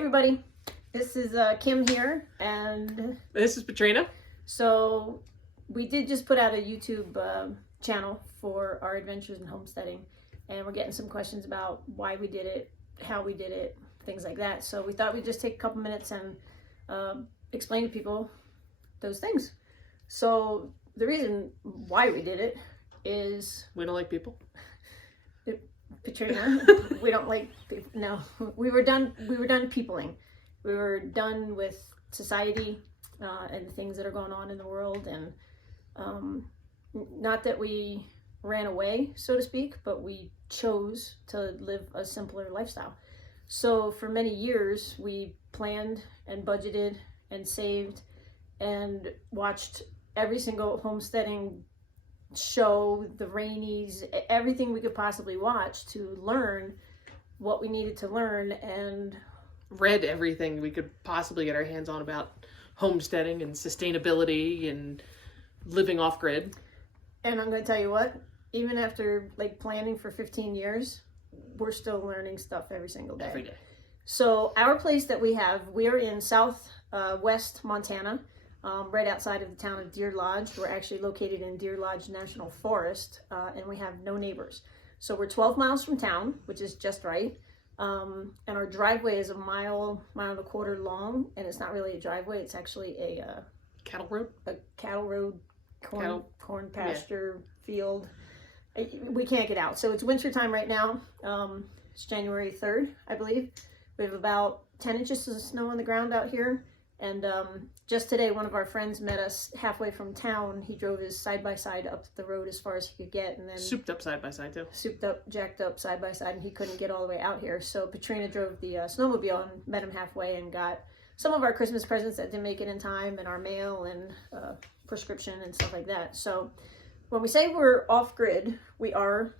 everybody, this is Kim here, and this is Katrina. So we did just put out a YouTube channel for our adventures in homesteading, and we're getting some questions about why we did it, how we did it, things like that. So we thought we'd just take a couple minutes and explain to people those things. So the reason why we did it is we don't like people. Katrina, we don't like people. No, we were done peopling. We were done with society and the things that are going on in the world, and not that we ran away, so to speak, but we chose to live a simpler lifestyle. So for many years we planned and budgeted and saved and watched every single homesteading show, the Rainies, everything we could possibly watch to learn what we needed to learn, and read everything we could possibly get our hands on about homesteading and sustainability and living off grid. And I'm going to tell you what, even after planning for 15 years, we're still learning stuff every single day. Every day. So our place that we are in southwest Montana. Right outside of the town of Deer Lodge. We're actually located in Deer Lodge National Forest, and we have no neighbors. So we're 12 miles from town, which is just right. And our driveway is a mile and a quarter long, and it's not really a driveway. It's actually a cattle road. A cattle road, corn pasture field. We can't get out. So it's winter time right now. It's January 3rd, I believe. We have about 10 inches of snow on the ground out here. And just today, one of our friends met us halfway from town. He drove his side-by-side up the road as far as he could get, and then souped up side-by-side too. Souped up, jacked up side-by-side, and he couldn't get all the way out here. So Katrina drove the snowmobile and met him halfway and got some of our Christmas presents that didn't make it in time, and our mail and prescription and stuff like that. So when we say we're off-grid, we are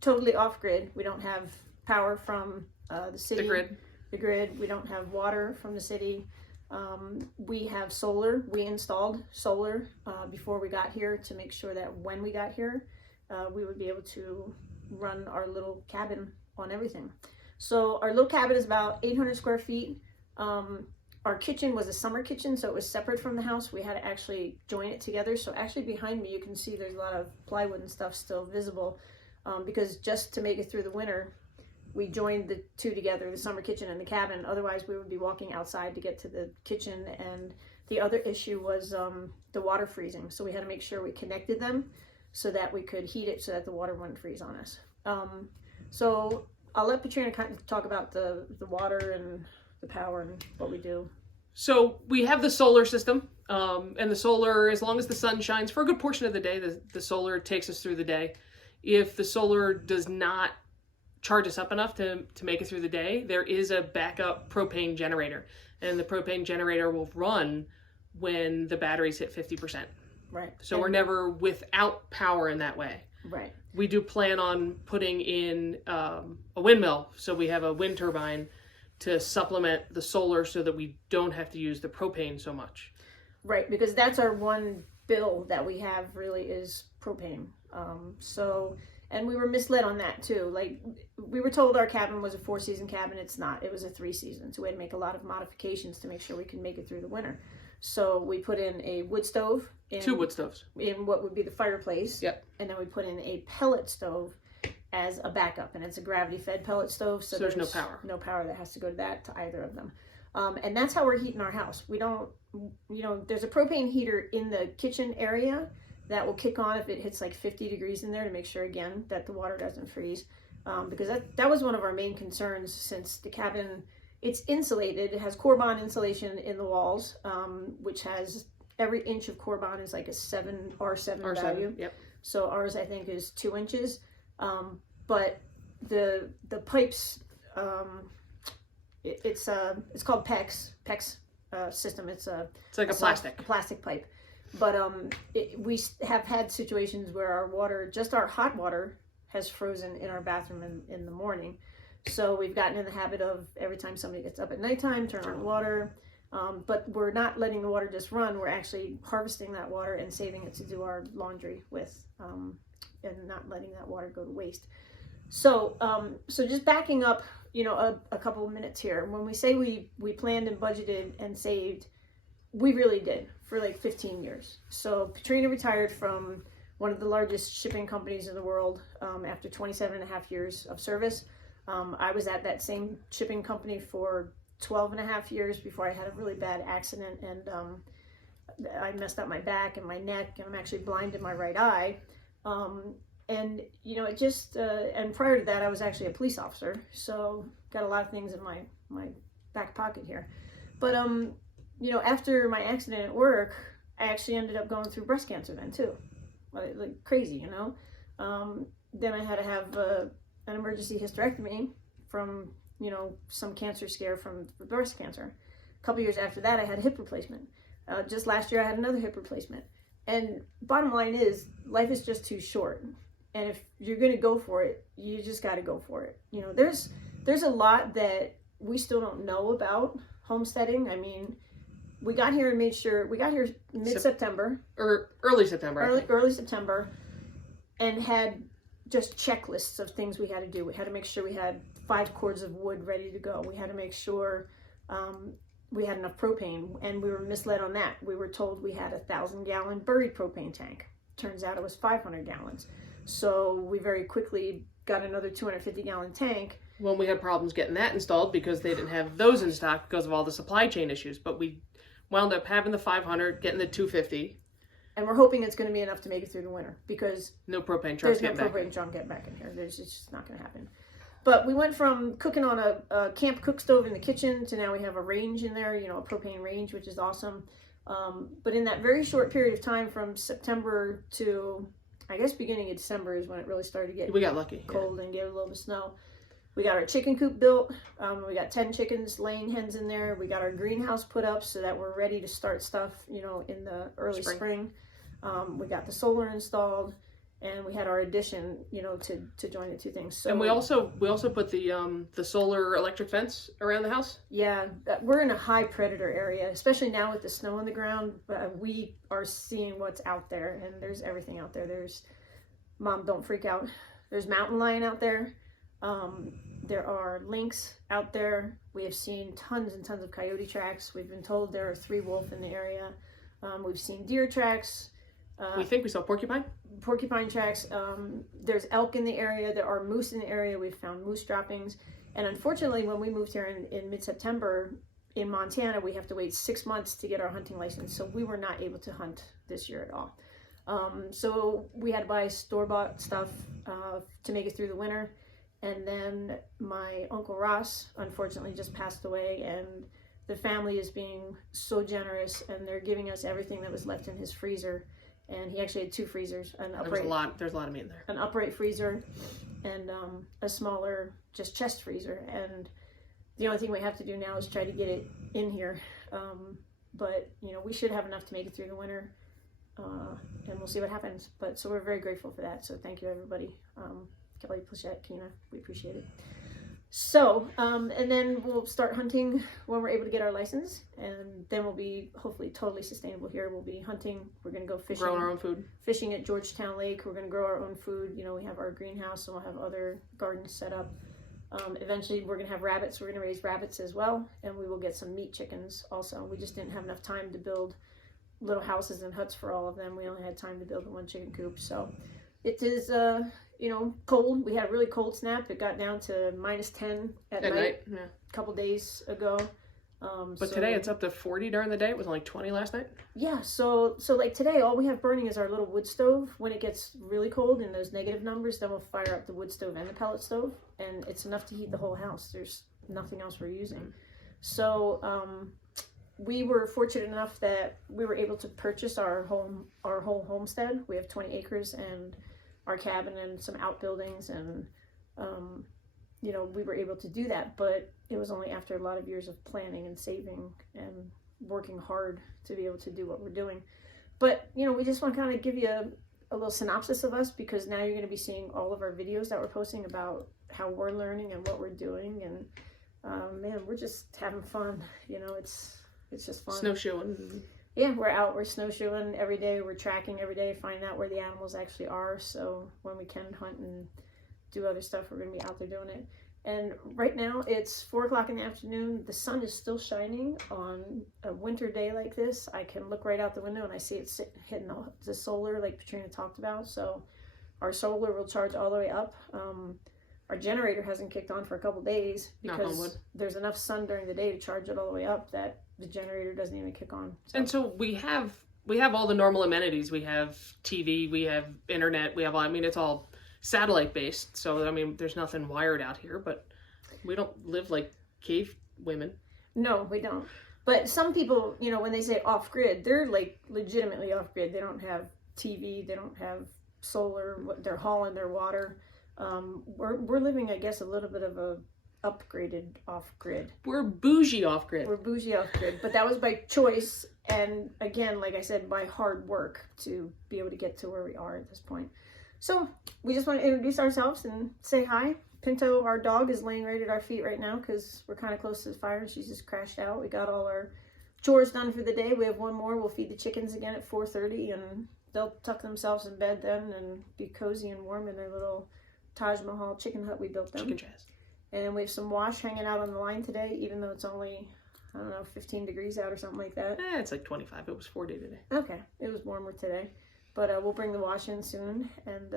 totally off-grid. We don't have power from the city. The grid. We don't have water from the city. We have solar. We installed solar before we got here to make sure that when we got here, we would be able to run our little cabin on everything. So our little cabin is about 800 square feet. Our kitchen was a summer kitchen, so it was separate from the house. We had to actually join it together. So actually behind me, you can see there's a lot of plywood and stuff still visible because just to make it through the winter, we joined the two together, the summer kitchen and the cabin. Otherwise, we would be walking outside to get to the kitchen. And the other issue was the water freezing. So we had to make sure we connected them so that we could heat it so that the water wouldn't freeze on us. So I'll let Katrina kind of talk about the water and the power and what we do. So we have the solar system, and the solar, as long as the sun shines for a good portion of the day, the solar takes us through the day. If the solar does not charge us up enough to make it through the day, there is a backup propane generator, and the propane generator will run when the batteries hit 50%. Right. So we're never without power in that way. Right. We do plan on putting in a windmill, so we have a wind turbine to supplement the solar so that we don't have to use the propane so much. Right, because that's our one bill that we have really is propane. And we were misled on that too. We were told our cabin was a 4-season cabin. It's not. It was a 3-season. So we had to make a lot of modifications to make sure we could make it through the winter. So we put in a wood stove. 2 wood stoves. In what would be the fireplace. Yep. And then we put in a pellet stove as a backup. And it's a gravity-fed pellet stove. So there's no power. No power that has to go to either of them. And that's how we're heating our house. We don't, there's a propane heater in the kitchen area that will kick on if it hits 50 degrees in there to make sure, again, that the water doesn't freeze. Because that was one of our main concerns, since the cabin, it's insulated. It has Corbon insulation in the walls, which has every inch of Corbon is like a R7 value. Yep. So ours, I think, is 2 inches. But the pipes, it's called PEX system. It's like a plastic pipe. But we have had situations where our water, just our hot water, has frozen in our bathroom in the morning. So we've gotten in the habit of every time somebody gets up at nighttime, turn on water. But we're not letting the water just run. We're actually harvesting that water and saving it to do our laundry with, and not letting that water go to waste. So just backing up, a couple of minutes here. When we say we planned and budgeted and saved, we really did for like 15 years. So Katrina retired from one of the largest shipping companies in the world after 27 and a half years of service. I was at that same shipping company for 12 and a half years before I had a really bad accident, and I messed up my back and my neck, and I'm actually blind in my right eye. And it just and prior to that, I was actually a police officer, so got a lot of things in my back pocket here. But after my accident at work, I actually ended up going through breast cancer then too, like crazy, Then I had to have an emergency hysterectomy from some cancer scare from breast cancer. A couple years after that, I had a hip replacement. Just last year, I had another hip replacement. And bottom line is, life is just too short. And if you're going to go for it, you just got to go for it. There's a lot that we still don't know about homesteading. I mean, we got here and we got here mid-September. Or early September. Early September. And had just checklists of things we had to do. We had to make sure we had 5 cords of wood ready to go. We had to make sure we had enough propane, and we were misled on that. We were told we had a 1,000-gallon buried propane tank. Turns out it was 500 gallons. So we very quickly got another 250-gallon tank. Well, we had problems getting that installed because they didn't have those in stock because of all the supply chain issues. But we wound up having the 500, getting the 250. And we're hoping it's going to be enough to make it through the winter, because no propane trucks there's no propane truck getting back in here. It's just not going to happen. But we went from cooking on a camp cook stove in the kitchen to now we have a range in there, a propane range, which is awesome. But in that very short period of time from September to, I guess, beginning of December is when it really started to get we got lucky, cold and get a little bit of snow. We got our chicken coop built. We got 10 chickens, laying hens in there. We got our greenhouse put up so that we're ready to start stuff, in the early spring. We got the solar installed, and we had our addition, to join the two things. So, and we also put the solar electric fence around the house. Yeah, we're in a high predator area, especially now with the snow on the ground. We are seeing what's out there, and there's everything out there. Mom, don't freak out. There's mountain lion out there. There are lynx out there. We have seen tons and tons of coyote tracks. We've been told there are 3 wolf in the area. We've seen deer tracks. We think we saw porcupine tracks. There's elk in the area. There are moose in the area. We've found moose droppings. And unfortunately, when we moved here in mid-September in Montana, we have to wait 6 months to get our hunting license. So we were not able to hunt this year at all. So we had to buy store-bought stuff to make it through the winter. And then my Uncle Ross, unfortunately, just passed away. And the family is being so generous, and they're giving us everything that was left in his freezer. And he actually had 2 freezers. There's a lot of meat in there. An upright freezer and a smaller, just chest freezer. And the only thing we have to do now is try to get it in here. But, we should have enough to make it through the winter. And we'll see what happens. So we're very grateful for that. So thank you, everybody. Kelly, Plachette, Kina, we appreciate it. So, and then we'll start hunting when we're able to get our license, and then we'll be hopefully totally sustainable here. We'll be hunting. We're going to go fishing. Growing our own food. Fishing at Georgetown Lake. We're going to grow our own food. We have our greenhouse, and we'll have other gardens set up. Eventually, we're going to have rabbits. We're going to raise rabbits as well, and we will get some meat chickens also. We just didn't have enough time to build little houses and huts for all of them. We only had time to build 1 chicken coop. So it is cold. We had a really cold snap. It got down to -10 at night. Yeah. A couple days ago. But today it's up to 40 during the day. It was only 20 last night. Yeah, so like today, all we have burning is our little wood stove. When it gets really cold in those negative numbers, then we'll fire up the wood stove and the pellet stove, and it's enough to heat the whole house. There's nothing else we're using. So we were fortunate enough that we were able to purchase our whole homestead. We have 20 acres and our cabin and some outbuildings, and we were able to do that, but it was only after a lot of years of planning and saving and working hard to be able to do what we're doing. But we just want to kind of give you a little synopsis of us, because now you're going to be seeing all of our videos that we're posting about how we're learning and what we're doing, and man, we're just having fun. It's just fun. Snowshoeing. Yeah, we're snowshoeing every day. We're tracking every day, finding out where the animals actually are. So when we can hunt and do other stuff, we're going to be out there doing it. And right now it's 4 o'clock in the afternoon. The sun is still shining on a winter day like this. I can look right out the window and I see it hitting the solar like Katrina talked about. So our solar will charge all the way up. Our generator hasn't kicked on for a couple days because there's enough sun during the day to charge it all the way up that the generator doesn't even kick on. So. And so we have all the normal amenities. We have TV, we have internet, it's all satellite based. So, I mean, there's nothing wired out here, but we don't live like cave women. No, we don't. But some people, you know, when they say off grid, they're like legitimately off grid. They don't have TV, they don't have solar, they're hauling their water. We're living, I guess, a little bit of a upgraded off grid. We're bougie off grid. We're bougie off grid, but that was by choice, and again, like I said, by hard work to be able to get to where we are at this point. So we just want to introduce ourselves and say hi. Pinto, our dog, is laying right at our feet right now because we're kind of close to the fire and she's just crashed out. We got all our chores done for the day. We have one more. We'll feed the chickens again at 4:30 and they'll tuck themselves in bed then and be cozy and warm in their little Taj Mahal chicken hut we built them. Chicken chest. And we have some wash hanging out on the line today, even though it's only, I don't know, 15 degrees out or something like that. It's like 25. It was 40 today. Okay. It was warmer today. But we'll bring the wash in soon and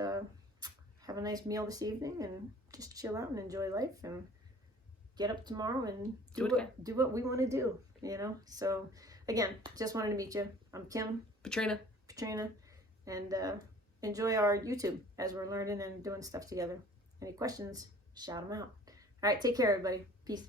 have a nice meal this evening and just chill out and enjoy life and get up tomorrow and do what we want to do, you know? So, again, just wanted to meet you. I'm Kim. Katrina. And enjoy our YouTube as we're learning and doing stuff together. Any questions, shout them out. All right, take care, everybody. Peace.